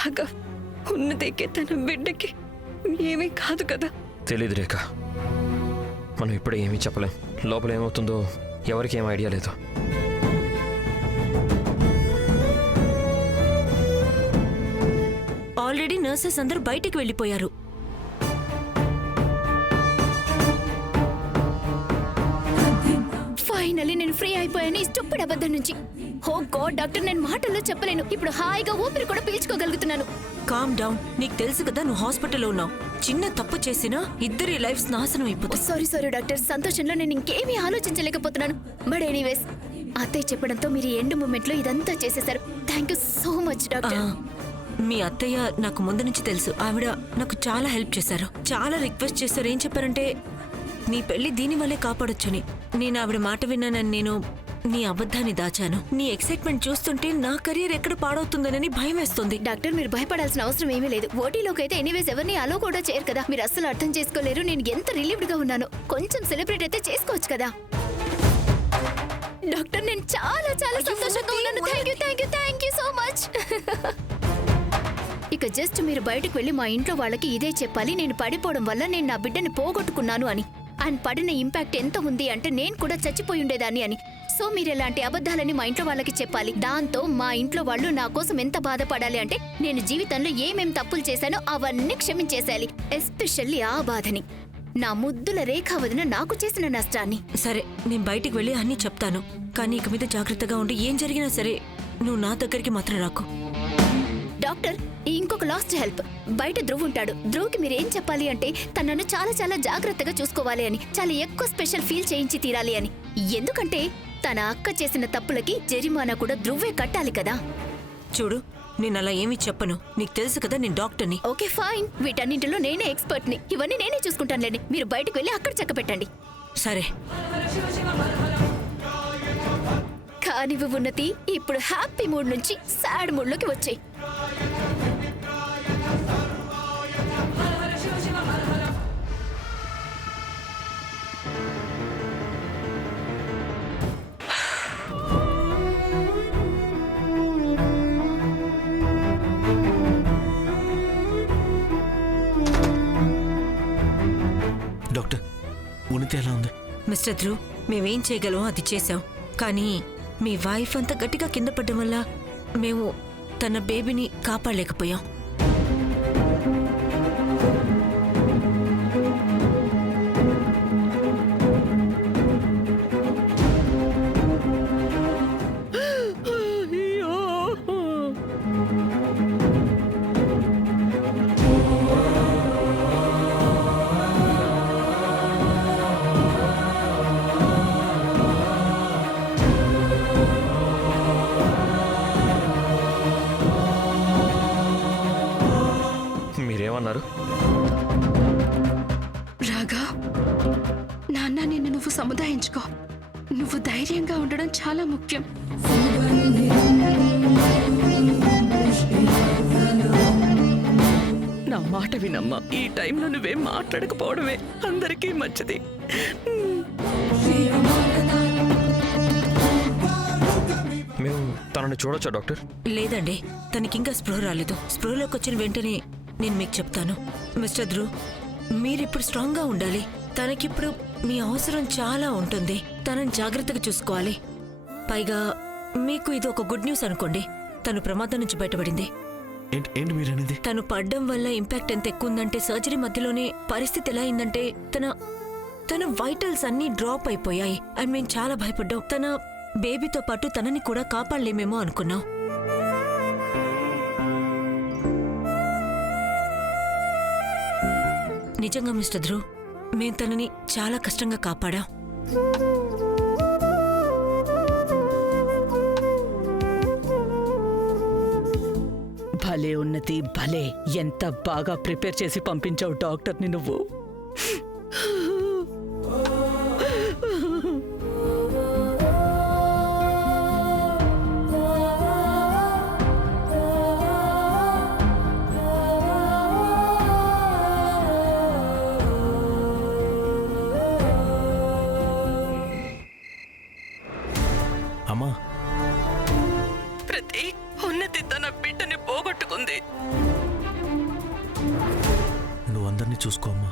రాఘవ్ ఉన్నదేకే తన బిడ్డకి ఏమీ కాదు కదా. తెలీదు రేఖ, మనం ఇప్పుడే ఏమీ చెప్పలేం. లోపల ఏమవుతుందో ఎవరికి ఏం ఐడియా లేదు. ఆల్రెడీ నర్సెస్ అందరూ బయటికి వెళ్ళిపోయారు. ఫైనల్లీ నేను ఫ్రీ అయిపోయాను ఈ స్టూపిడ్ అబద్ధం నుంచి. ఓ గాడ్ డాక్టర్, నేను మాటల్లో చెప్పలేను. ఇప్పుడు హాయిగా ఊపిరి కూడా పీల్చుకోగలుగుతున్నాను. Calm down. నీకు తెలుసు కదా నువ్వు హాస్పిటల్లో ఉన్నావు. చిన్న తప్పు చేసినా ఇద్దరి లైఫ్స్ నాశనం అయిపోతాయి. సారీ డాక్టర్, సంతోషంలో నేను ఇంకేమీ ఆలోచించలేకపోతున్నాను. బట్ ఎనీవేస్, అత్తయ్య చెప్పడంతో మీరు ఎండ్ మూమెంట్ లో ఇదంతా చేసేశారు. Thank you so much doctor. మీ అత్తయ్య నాకు ముందు నుంచి తెలుసు. ఆవిడ నాకు చాలా హెల్ప్ చేశారు, చాలా రిక్వెస్ట్ చేశారు. ఏం చెప్పారంటే నీ పెళ్లి దీని వల్లే కాపాడొచ్చని. నేను ఆవిడ మాట విన్నానని నేను నీ అబద్ధాన్ని దాచాను. నీ ఎక్సైట్మెంట్ చూస్తుంటే నా కెరీర్ ఎక్కడ పాడవుతుందనని భయం వేస్తుంది. డాక్టర్, మీరు భయపడాల్సిన అవసరం ఏమీ లేదు. ఓటీలోకి అయితే ఎనీవేస్ ఎవరిని అలో కూడా చేయరు కదా. మీరు అస్సలు అర్థం చేసుకోలేరు నేను ఎంత రిలీవ్డ్ గా ఉన్నాను. కొంచెం సెలబ్రేట్ అయితే చేసుకోవచ్చు కదా. డాక్టర్, నేను చాలా చాలా సంతోషంగా ఉన్నాను. Thank you so much. ఇక జస్ట్ మీరు బయటకు వెళ్ళి మా ఇంట్లో వాళ్ళకి ఇదే చెప్పాలి, నేను పడిపోవడం వల్ల నేను నా బిడ్డని పోగొట్టుకున్నాను అని. ఆయన పడిన ఇంపాక్ట్ ఎంత ఉంది అంటే నేను కూడా చచ్చిపోయి ఉండేదాన్ని అని. సో మీరు ఇలాంటి అబద్ధాలని మా ఇంట్లో వాళ్ళకి చెప్పాలి. దాంతో మా ఇంట్లో వాళ్ళు నా కోసం ఎంత బాధపడాలి అంటే నేను జీవితంలో ఏమేం తప్పులు చేశానో అవన్నీ క్షమించేసేయాలి. ఎస్పెషల్లీ ఆ బాధని, నా ముద్దుల రేఖ వదిన నాకు చేసిన నష్టాన్ని. సరే, నేను బయటికి వెళ్ళి అన్నీ చెప్తాను. కానీ ఇక మీద జాగ్రత్తగా ఉండి ఏం జరిగినా సరే నువ్వు నా దగ్గరికి మాత్రం రాకు. డాక్టర్, ఇంకొక లాస్ట్ హెల్ప్. బయట ధ్రువ్ ఉంటాడు. ధ్రువ్కి మీరేం చెప్పాలి అంటే తనను చాలా చాలా జాగ్రత్తగా చూసుకోవాలి అని, చాలా ఎక్కువ స్పెషల్ ఫీల్ చేయించి తీరాలి అని. ఎందుకంటే తన అక్క చేసిన తప్పులకి జరిమానా కూడా ధ్రువ్వే కట్టాలి కదా. చూడు, నేను అలా ఏమీ చెప్పను. నీకు తెలుసు కదా నేను డాక్టర్ని. ఓకే ఫైన్, వీటన్నింటిలో నేనే ఎక్స్పర్ట్ని. ఇవన్నీ నేనే చూసుకుంటానులేండి. మీరు బయటకు వెళ్ళి అక్కడ చక్క పెట్టండి. సరే. కానీ ఉన్నతి ఇప్పుడు హ్యాపీ మూడ్ నుంచి సాడ్ మూడ్ లోకి వచ్చాయి. డాక్టర్, ఉన్నతి ఎలా ఉంది? మిస్టర్ ధ్రువ్, మేమేం చేయగలమో అది చేశాం. కానీ మీ వైఫ్ అంత గట్టిగా కింద పడ్డం వల్ల మేము తన బేబీని కాపాడలేకపోయాం. మీరేమన్నారు? రాఘా, నాన్న నిన్ను నువ్వు సముదాయించుకో. నువ్వు ధైర్యంగా ఉండడం చాలా ముఖ్యం. నా మాట వినమ్మా. ఈ టైంలో నువ్వేం మాట్లాడకపోవడమే అందరికీ మంచిది. మేము తనని చూడొచ్చా డాక్టర్? లేదండి, తనకింకా స్పృహ రాలేదు. స్పృహలోకి వచ్చిన వెంటనే నేను మీకు చెప్తాను. మిస్టర్ ధ్రువ్, మీరిప్పుడు స్ట్రాంగ్గా ఉండాలి. తనకిప్పుడు మీ అవసరం చాలా ఉంటుంది. తనని జాగ్రత్తగా చూసుకోవాలి. పైగా మీకు ఇది ఒక గుడ్ న్యూస్ అనుకోండి. తను ప్రమాదం నుంచి బయటపడింది. ఏంటి మీరనేది? తను పడ్డం వల్ల ఇంపాక్ట్ ఎంత ఎక్కువ ఉందంటే సర్జరీ మధ్యలోనే పరిస్థితి ఎలా అయిందంటే తన వైటల్స్ అన్నీ డ్రాప్ అయిపోయాయి. అండ్ మేము చాలా భయపడ్డాం. తన బేబీతో పాటు తనని కూడా కాపాడలేమేమో అనుకున్నాం. నిజంగా మిస్టర్ ధ్రువ్, మేం తనని చాలా కష్టంగా కాపాడాం. భలే ఉన్నతి, భలే. ఎంత బాగా ప్రిపేర్ చేసి పంపించావు డాక్టర్ని నువ్వు. అమ్మా, ప్రతి ఉన్నతి తన బిడ్డని పోగొట్టుకుంది. అందరినీ చూసుకో అమ్మా.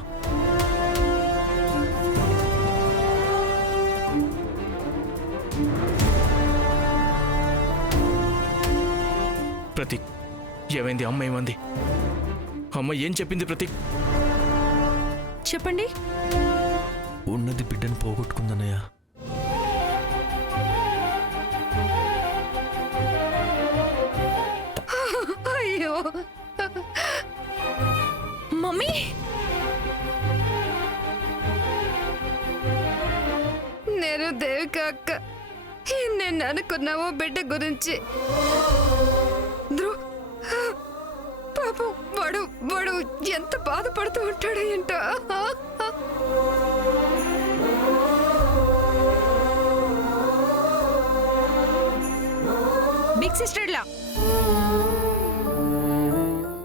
ప్రతీక్, ఏమైంది? అమ్మ ఏమంది? అమ్మ ఏం చెప్పింది ప్రతీక్? చెప్పండి. ఉన్నది బిడ్డను పోగొట్టుకుందన్నయ్య. అయ్యో మమ్మీ, నేను దేవిక అక్క నేను అనుకున్నావో బిడ్డ గురించి. ధ్రువ్ పాపం వాడు వాడు ఎంత బాధపడుతూ ఉంటాడో ఏంటో. బిగ్ సిస్టర్లా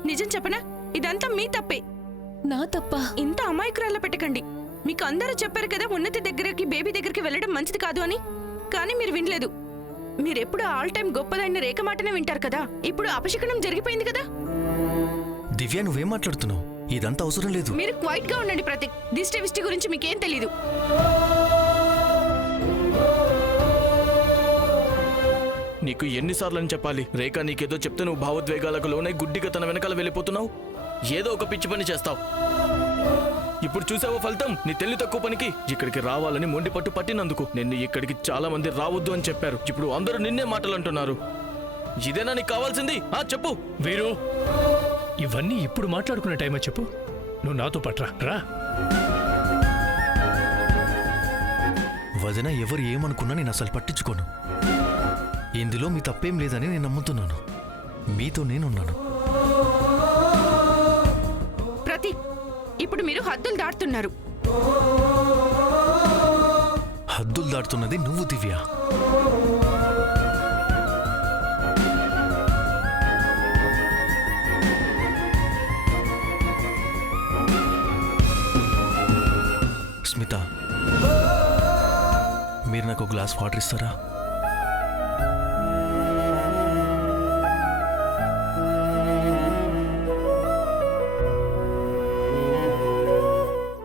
నిజం చెప్పనా, ఇదంతా మీ తప్పే. నా తప్ప? ఇంత అమాయకురాల్లో పెట్టకండి. మీకు అందరూ చెప్పారు కదా ఉన్నతి దగ్గరికి, బేబీ దగ్గరికి వెళ్ళడం మంచిది కాదు అని. కానీ మీరు వినలేదు. మీరెప్పుడు ఆల్ టైం గొప్పదైన రేఖ మాటనే వింటారు కదా. ఇప్పుడు అపశకునం జరిగిపోయింది కదా. దివ్య, నువ్వేం మాట్లాడుతున్నావు? ఇదంతా అవసరం లేదు. మీరు క్వైట్ గా ఉండండి ప్రతీక్. దిష్టి విష్టి గురించి మీకేం తెలీదు. నీకు ఎన్నిసార్లు అని చెప్పాలి? రేఖ నీకేదో చెప్తే నువ్వు భావోద్వేగాలకు లోనై గుడ్డిగా తన వెనకాల వెళ్ళిపోతున్నావు. ఏదో ఒక పిచ్చి పని చేస్తావు. ఇప్పుడు చూసావో ఫలితం? నీ తెలివి తక్కువ పనికి ఇక్కడికి రావాలని మొండి పట్టు పట్టినందుకు. నిన్ను ఇక్కడికి చాలా మంది రావద్దు అని చెప్పారు. ఇప్పుడు అందరూ నిన్నే మాటలు అంటున్నారు. ఇదేనా నీకు కావాల్సింది? చెప్పు. వీరు, ఇవన్నీ ఇప్పుడు మాట్లాడుకునే టైమా చెప్పు? నువ్వు నాతో పట్రా రా. వదిన ఎవరు ఏమనుకున్నా నేను అసలు పట్టించుకోను. ఇందులో మీ తప్పేం లేదని నేను నమ్ముతున్నాను. మీతో నేనున్నాను. ప్రతీక్, ఇప్పుడు మీరు హద్దులు దాటుతున్నారు. హద్దులు దాటుతున్నది నువ్వు దివ్య. స్మిత, మీరు నాకు గ్లాస్ వాటర్ ఇస్తారా?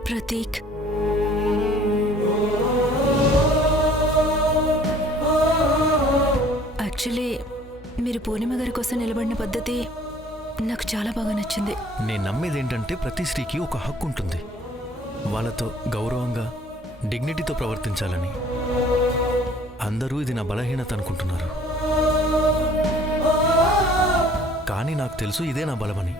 ప్రతీక్, యాక్చువల్లీ మీరు పూర్ణిమ గారి కోసం నిలబడిన పద్ధతి నాకు చాలా బాగా నచ్చింది. నేను నమ్మేది ఏంటంటే ప్రతి స్త్రీకి ఒక హక్కు ఉంటుంది. వాళ్ళతో గౌరవంగా, డిగ్నిటీతో ప్రవర్తించాలని. అందరూ ఇది నా బలహీనత అనుకుంటున్నారు. కానీ నాకు తెలుసు ఇదే నా బలమని.